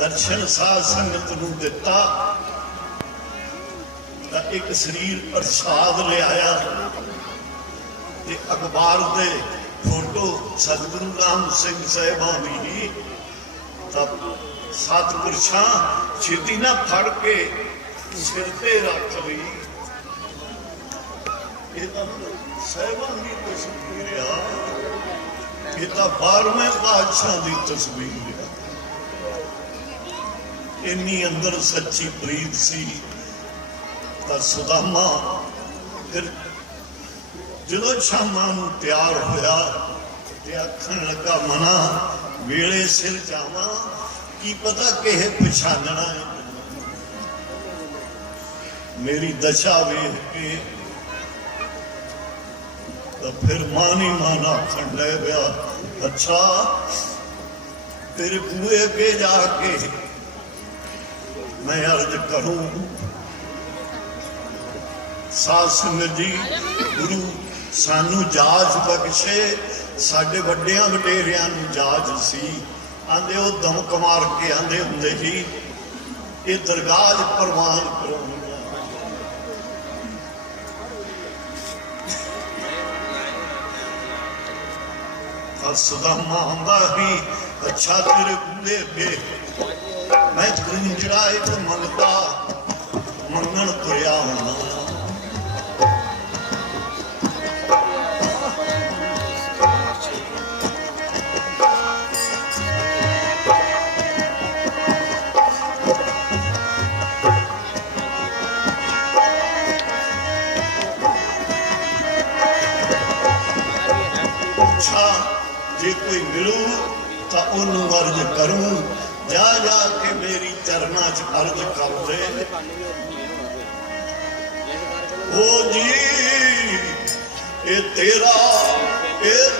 ਦਰਸ਼ਨ ਸਾਧ ਸੰਗਤ ਨੂੰ ਦਿੱਤਾ, ਤਾਂ ਇੱਕ ਸਰੀਰ ਪ੍ਰਸਾਦ ਲਿਆਇਆ। ਤੇ ਅਖਬਾਰ ਦੇ ਫੋਟੋ ਸਤਿਗੁਰੂ ਰਾਮ ਸਿੰਘ ਸਾਹਿਬਾਂ ਦੀ ਹੀ, ਤਾਂ ਸਤਿਗੁਰਸ਼ਾਂ ਛੇਤੀ ਨਾ ਫੜ ਕੇ ਸਿਰ ਤੇ ਰੱਖ ਲਈ। ਇਹ ਤਾਂ ਸਾਹਿਬਾਂ ਦੀ ਤਸਵੀਰ ਆ। ਇਹ ਤਾਂ 12ਵੇਂ ਪਾਤਸ਼ਾਹ ਦੀ ਤਸਵੀਰ ਆ। ਇੰਨੀ ਅੰਦਰ ਸੱਚੀ ਪ੍ਰੀਤ ਸੀ, ਤਾਂ ਸੁਦਾਮਾ ਫਿਰ ਜਦੋਂ ਸ਼ਾਮਾਂ ਨੂੰ ਤਿਆਰ ਹੋਇਆ ਤੇ ਆਖਣ ਲੱਗਾ, ਮਨਾ, ਵੇਲੇ ਸਿਰ ਜਾਵਾਂ, ਕੀ ਪਤਾ ਕਿਹੇ ਪਛਾਣਣਾ ਹੈ? ਮੇਰੀ ਦਸ਼ਾ ਵੇਖ ਕੇ ਤਾਂ ਫਿਰ ਮਾਨੀ ਮਾਨ ਆਖਣ ਲੈ ਪਿਆ, ਅੱਛਾ, ਤੇਰੇ ਬੂਹੇ ਅੱਗੇ ਜਾ ਕੇ ਮੈਂ ਅਰਜ਼ ਕਰੂੰ, ਸਾਧ ਜੀ, ਗੁਰੂ, ਸਾਨੂੰ ਜਾਜ ਬਖਸ਼ੇ। ਸਾਡੇ ਵੱਡਿਆਂ ਵਡੇਰਿਆਂ ਨੂੰ ਜਾਜ ਸੀ। ਆਂਦੇ ਉਹ ਦਮਕ ਮਾਰ ਕੇ ਆਂਦੇ ਹੁੰਦੇ ਸੀ, ਇਹ ਦਰਗਾਹ ਪ੍ਰਵਾਨ ਕਰੋ ਤਾਂ ਸੁਦਾਮਾ ਆਂਦਾ ਵੀ ਅੱਛਾ ਤੇਰੇ ਬੁੱਲੇ ਅੱਗੇ ਮੈਂ ਗੁੰਜੜਾ ਇੱਕ ਮੰਗਦਾ ਮੰਗਣ ਤੁਰਿਆ ਹੁੰਦਾ ਜੇ ਕੋਈ ਮਿਲੂ ਤਾਂ ਉਹਨੂੰ ਅਰਜ਼ ਕਰੂੰ। ਜਾ ਜਾ ਕੇ ਮੇਰੀ ਚਰਨਾਂ 'ਚ ਅਰਜ਼ ਕਰਦੇ। ਹੋ ਜੀ ਇਹ ਤੇਰਾ ਇਹ ਤੇਰਾ, ਇਹ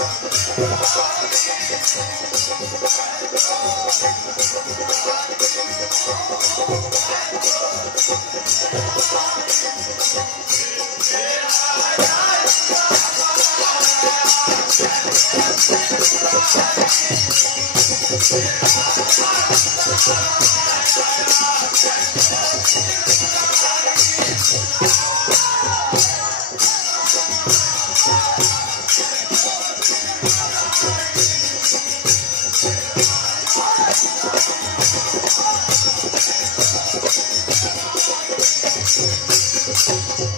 ਹੋਇਆ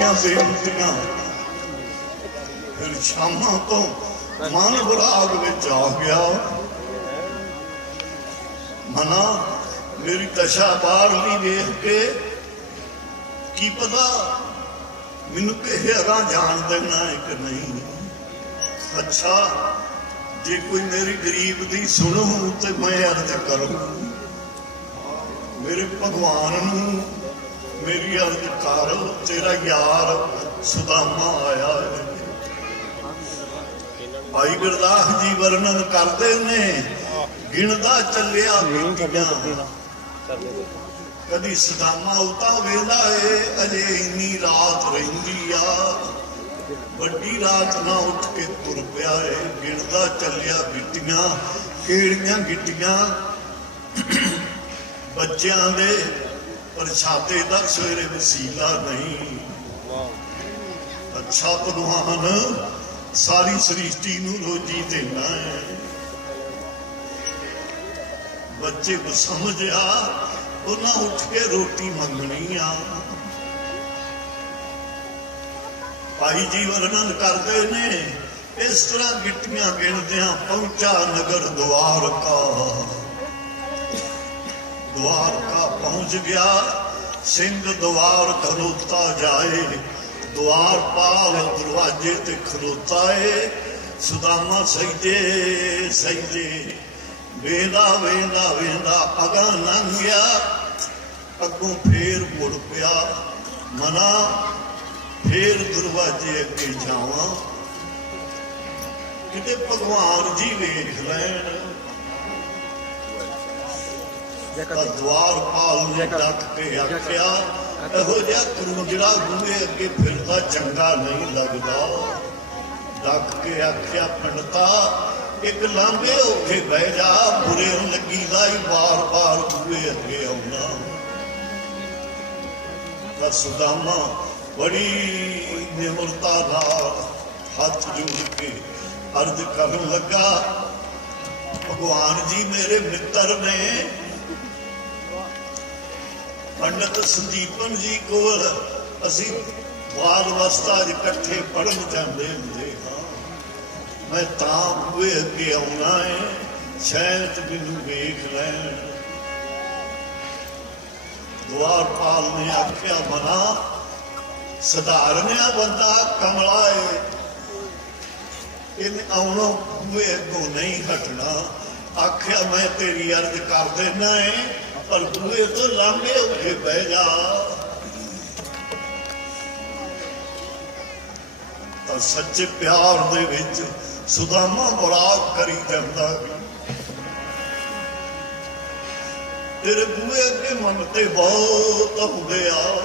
ਐਸੀਆਂ ਬੇਨਤੀਆਂ ਫਿਰ ਸ਼ਾਮਾਂ ਤੋਂ ਮਨ ਬਰਾਗ ਵਿੱਚ ਆ ਗਿਆ। ਮਨਾ, ਮੇਰੀ ਦਸ਼ਾ ਬਾਹਰਲੀ ਵੇਖ ਕੇ ਕੀ ਪਤਾ ਮੈਨੂੰ ਕਿਹੇ ਰਾਂ ਜਾਣ ਦੇਣਾ ਹੈ ਕਿ ਨਹੀਂ। ਅੱਛਾ, ਜੇ ਕੋਈ ਮੇਰੀ ਗਰੀਬ ਦੀ ਸੁਣੋ ਤੇ ਮੈਂ ਅਰਜ਼ ਕਰੂੰ। ਮੇਰੇ ਭਗਵਾਨ ਨੂੰ ਮੇਰੀ ਅਰਜ਼ ਕਰ ਤੇਰਾ ਯਾਰ ਸੁਦਾਮਾ ਆਇਆ ਹੈ। ਭਾਈ ਗੁਰਦਾਸ ਜੀ ਵਰਣਨ ਕਰਦੇ ਨੇ, ਗਿਣਦਾ ਚੱਲਿਆ ਬੀਤੀਆਂ ਕਦੀ ਸੁਦਾਮਾ ਉਤਾ ਵੇਲਾ ਏ, ਅਜੇ ਇੰਨੀ ਰਾਤ ਰਹਿੰਦੀ ਆ। ਵੱਡੀ ਰਾਤ ਨਾ ਉੱਠ ਕੇ ਤੁਰ ਪਿਆ ਏ, ਗਿਣਦਾ ਚੱਲਿਆ ਗਿੱਟੀਆਂ, ਕਿਹੜੀਆਂ ਗਿੱਟੀਆਂ? ਬੱਚਿਆਂ ਦੇ ਪ੍ਰਸ਼ਾਦੇ ਦਾ ਸਵੇਰੇ ਵਸੀਲਾ ਨਹੀਂ। ਅੱਛਾ ਭਗਵਾਨ, ਸਾਰੀ ਸ੍ਰਿਸ਼ਟੀ ਨੂੰ ਰੋਜੀ ਦੇਣਾ ਹੈ। ਬੱਚੇ ਨੂੰ ਆ ਉਹਨਾਂ ਉੱਠ ਕੇ ਰੋਟੀ ਮੰਗਣੀ ਆ। ਭਾਈ ਜੀ ਵਰਣਨ ਕਰਦੇ ਨੇ, ਇਸ ਤਰ੍ਹਾਂ ਗਿੱਟੀਆਂ ਗਿਣਦਿਆਂ ਪਹੁੰਚਾ ਨਗਰ ਦੁਆਰਕਾ ਦੁਆਰਕਾ ਪਹੁੰਚ ਗਿਆ, ਸਿੰਘ ਦੁਆਰ ਖਲੋਤਾ ਜਾਏ। ਦੁਆਰਪਾਲ ਦਰਵਾਜ਼ੇ ਤੇ ਖਲੋਤਾ ਏ। ਸੁਦਾਮਾ ਸਜਦੇ ਸਜਦੇ। ਵੇਂਦਾ ਵੇਂਦਾ ਵੇਂਦਾ ਅਗਾ ਲੰਘ ਗਿਆ ਅੱਗੋਂ ਫੇਰ ਮੁੜ ਪਿਆ। ਮਨਾ, ਫੇਰ ਦਰਵਾਜ਼ੇ ਅੱਗੇ ਜਾਵਾਂ। ਕਿਤੇ ਭਗਵਾਨ ਜੀ ਵੇਖ ਲੈਣ। ਤਾਂ ਦਵਾਰਪਾਲ ਨੇ ਡੱਕ ਕੇ ਆਖਿਆ ਇਹੋ ਜਿਹਾ ਕਰੂ ਜਿਹੜਾ ਬੂਹੇ ਅੱਗੇ ਫਿਰਦਾ ਚੰਗਾ ਨਹੀਂ ਲੱਗਦਾ। ਡੱਕ ਕੇ ਆਖਿਆ ਪੰਡਤਾ ਇੱਕ ਹੋ ਕੇ ਬਹਿ ਜਾ ਬੁਰੇ ਨੂੰ ਲੱਗੀ ਦਾ ਹੀ ਬਾਰ-ਬਾਰ ਬੂਹੇ ਅੱਗੇ ਆਉਣਾ। ਤਾਂ ਸੁਦਾਮਾ ਬੜੀ ਨਿਮਰਤਾ ਨਾਲ ਹੱਥ ਜੋੜ ਕੇ ਅਰਜ਼ ਕਰਨ ਲੱਗਾ ਭਗਵਾਨ ਜੀ ਮੇਰੇ ਮਿੱਤਰ ਨੇ ਪੰਡਤ ਸੰਦੀਪਨ ਜੀ ਕੋਲ ਅਸੀਂ ਬਾਲ ਵਸਤਾ 'ਚ ਇਕੱਠੇ ਪੜਨ ਜਾਂਦੇ ਹੁੰਦੇ ਹਾਂ। ਮੈਂ ਤਾਂ ਬੂਹੇ ਅੱਗੇ ਆਉਣਾ ਹੈ ਸ਼ਾਇਦ ਮੈਨੂੰ ਵੇਖ ਲੈਣ। ਦੁਆਰਪਾਲ ਨੇ ਆਖਿਆ, ਮਨਾ, ਸਧਾਰਨਿਆ ਬੰਦਾ ਕਮਲਾ ਏ। ਇਹ ਆਉਣੋਂ ਬੂਹੇ ਅੱਗੋਂ ਨਹੀਂ ਹਟਣਾ। ਆਖਿਆ, ਮੈਂ ਤੇਰੀ ਅਰਜ਼ ਕਰ ਦੇਣਾ ਏ। ਪਰ ਬੂਹੇ ਤੋਂ ਲਾਂਘੇ ਹੋ ਬਹਿ ਜਾ। ਤਾਂ ਸੱਚੇ ਪਿਆਰ ਦੇ ਵਿੱਚ ਸੁਦਾਮਾ ਮੁਰਾਦ ਕਰੀ ਜਾਂਦਾ ਤੇਰੇ ਬੂਹੇ ਅੱਗੇ ਮੰਗਤੇ ਬਹੁਤ ਹੁੰਦੇ ਆ।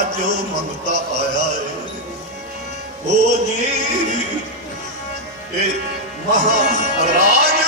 ਅੱਜ ਉਹ ਮੰਗਤਾ ਆਇਆ ਏ। ਉਹ ਜੀ ਇਹ ਮਹਾਰਾਜ ਰਾਜ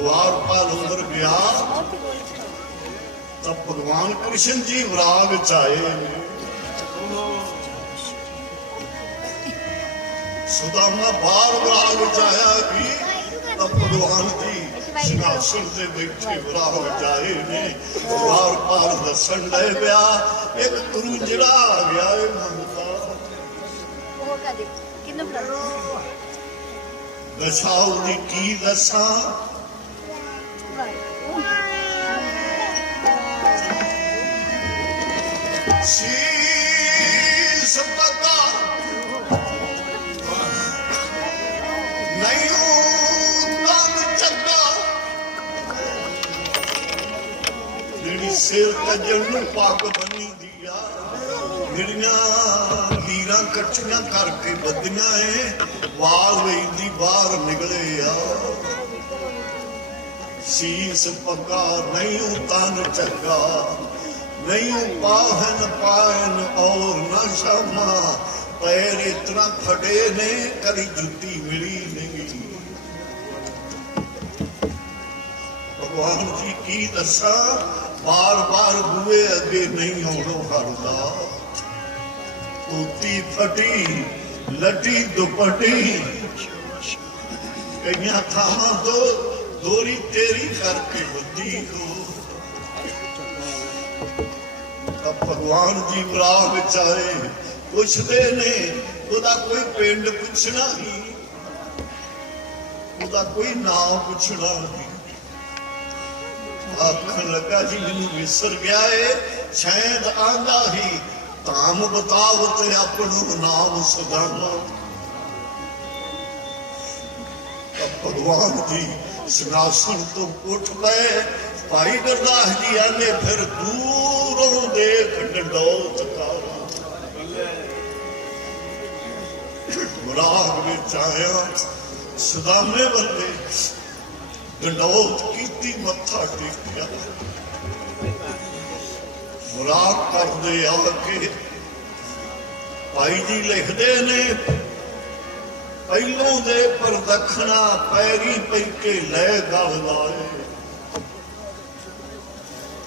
ਗਿਆ ਤਾਂ ਭਗਵਾਨ ਕ੍ਰਿਸ਼ਨ ਜੀ ਵਿਰਾਗ ਚ ਆਏ। ਸੁਦਾਮਾ ਬਾਰ ਵਿਰਾਗ ਚ ਆਇਆ ਵੀ ਤਾਂ ਭਗਵਾਨ ਜੀ ਸਿੰਘਾਸਣ ਤੇ ਬੈਠੇ ਵਿਰਾਗ ਚ ਆਏ ਨੇ। ਦਵਾਰਪਾਲ ਦੱਸਣ ਲੈ ਪਿਆ ਇੱਕ ਗੁਰੂ ਜਿਹੜਾ ਆ ਗਿਆ ਏ ਮੰਗਤਾ ਉਹ ਕਦੇ ਕਿੰਨੂੰ ਬੁਲਾਉਂਦੇ ਦਸਾਉ ਦੀ ਕੀ ਦਸਾਂ ਸੀਸ ਪਤਾ ਨਹੀਂ ਤਨ ਚੱਗਾ ਜਿਹੜੀ ਸਿਰ ਕੱਜਣ ਨੂੰ ਪੱਗ ਬੰਨੀ ਦੀ ਆ, ਜਿਹੜੀਆਂ ਲੀਰਾਂ ਕੱਚੀਆਂ ਕਰਕੇ ਬੱਦੀਆਂ ਏ, ਵਾਲ ਵੇਚਦੀ ਬਾਹਰ ਨਿਕਲੇ ਆ। ਸੀਸ ਪੱਕਾ ਨਹੀਂ ਤਨ ਚੱਗਾ ਨਹੀਂ ਪਾਹਨ ਪਾਹਨ ਔਰ ਨਾ ਸ਼ਮਾ ਪੈਰ ਇਤਨਾ ਫਟੇ ਨੇ ਕਦੀ ਜੁੱਤੀ ਮਿਲੀ ਨਹੀਂ ਭਗਵਾਨ ਜੀ ਕੀ ਦੱਸਾਂ ਬਾਰ ਬਾਰ ਬੂਏ ਅੱਗੇ ਨਹੀਂ ਆਉਣੋਂ ਹਰਦਾ ਤੂਤੀ ਫਟੀ ਲੱਟੀ ਦੁਪਟੀ ਕਈਆਂ ਥਾਵਾਂ ਤੋਂ ਦੋਰੀ ਤੇਰੀ ਕਰਕੇ ਬੱਦੀ ਹੋ। ਤਾਂ ਭਗਵਾਨ ਜੀ ਵਿਰਾਗ ਵਿੱਚ ਆਏ ਪੁੱਛਦੇ ਨੇ, ਉਹਦਾ ਕੋਈ ਪਿੰਡ ਪੁੱਛਣਾ ਨਹੀਂ। ਉਹਦਾ ਕੋਈ ਨਾਮ ਪੁੱਛਣਾ ਨਹੀਂ। ਆਖਣ ਲੱਗਾ ਜੀ, ਮੈਨੂੰ ਵਿਸਰ ਗਿਆ ਏ, ਸ਼ਾਇਦ ਆਂਦਾ ਹੀ, ਧਾਮ ਬਤਾਵ ਤੇ ਆਪਣੋ ਨਾਮ ਸਦਾਨਾ। ਭਗਵਾਨ ਜੀ ਸਿੰਘਾਸਣ ਤੋਂ ਉੱਠ ਪਏ। ਭਾਈ ਗੁਰਦਾਸ ਜੀ ਆਨੇ ਫਿਰ ਦੂਰੋਂ ਦੇਖ ਡੰਡੋਤ ਕਾਰਾ ਮੁਰਾਦ ਵਿੱਚ ਆਇਆ, ਸਦਾਮੇ ਬੰਦੇ ਡੰਡੋਤ ਕੀਤੀ, ਮੱਥਾ ਟੇਕਿਆ। ਮੁਰਾਦ ਕਰਦੇ ਆ ਕੇ, ਭਾਈ ਜੀ ਲਿਖਦੇ ਨੇ ਪਹਿਲੋਂ ਦੇ ਪ੍ਰਦਖਣਾ ਪੈਰੀ ਪੈ ਕੇ ਲੈ ਗਲ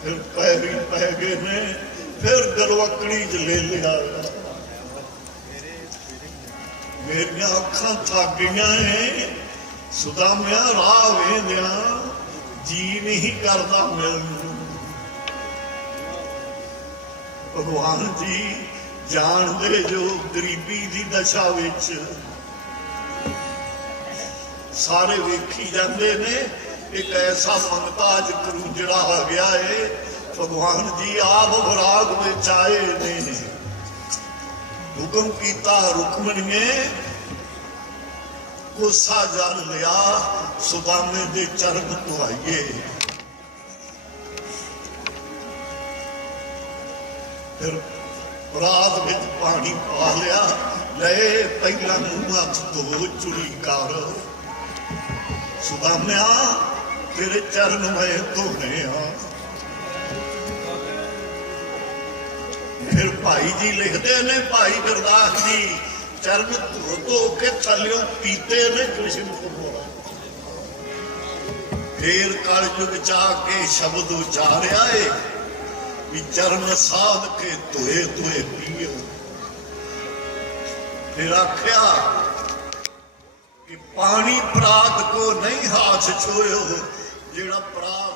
ਫਿਰ ਪੈਰੀ ਪੈ ਗਏ ਨੇ, ਫਿਰ ਗਲਵਕੜੀ ਚ ਲੈ ਲਿਆ ਮੇਰੀਆਂ ਅੱਖਾਂ ਥੱਕ ਗਈਆਂ ਨੇ, ਸੁਦਾਮਿਆ ਰਾਹ ਵੇਂਦਿਆਂ ਜੀ ਨਹੀਂ ਕਰਦਾ ਮੈਨੂੰ ਭਗਵਾਨ ਜੀ ਜਾਣਦੇ ਜੋ ਗਰੀਬੀ ਦੀ ਦਸ਼ਾ ਵਿੱਚ ਸਾਰੇ ਵੇਖੀ ਜਾਂਦੇ ਨੇ ਇੱਕ ਐਸਾ ਮਮਤਾਜ ਕਰੂ ਜਿਹੜਾ ਆ ਗਿਆ ਏ। ਭਗਵਾਨ ਜੀ ਆਪ ਵਿਰਾਗ ਵਿੱਚ ਆਏ ਨੇ। ਹੁਕਮ ਕੀਤਾ ਰੁਕਮਣੀਏ ਗੁੱਸਾ ਜਲ ਲਿਆ ਸੁਦਾਮੇ ਦੇ ਚਰਨ ਧੁਆਈਏ ਫਿਰ ਰਾਤ ਵਿੱਚ ਪਾਣੀ ਪਾ ਲਿਆ ਲੈ ਪਹਿਲਾਂ ਮੂੰਹ ਹੱਥ ਧੋ ਚੁਰੀ ਕਰ। ਸੁਦਾਮਿਆ ਤੇਰੇ ਚਰਨ ਮੈਂ ਧੋਣੇ ਆ ਫਿਰ ਭਾਈ ਜੀ ਲਿਖਦੇ ਨੇ, ਭਾਈ ਗੁਰਦਾਸ ਜੀ, ਚਰਨ ਧੋ ਧੋ ਕੇ ਥੱਲਿਓਂ ਪੀਤੇ ਨੇ ਕ੍ਰਿਸ਼ਨ ਭਗਵਾਨ। ਫੇਰ ਕਲਯੁਗ ਚ ਆ ਕੇ ਸ਼ਬਦ ਉਚਾਰਿਆ ਏ, ਵੀ ਚਰਨ ਸਾਧ ਕੇ ਧੋਏ ਧੋਏ ਪੀਓ। ਫਿਰ ਆਖਿਆ ਕਿ ਪਾਣੀ ਪ੍ਰਾਤ ਕੋ ਨਹੀਂ ਹਾਥ ਛੋਇਓ ਜਿਹੜਾ ਪ੍ਰਾਤ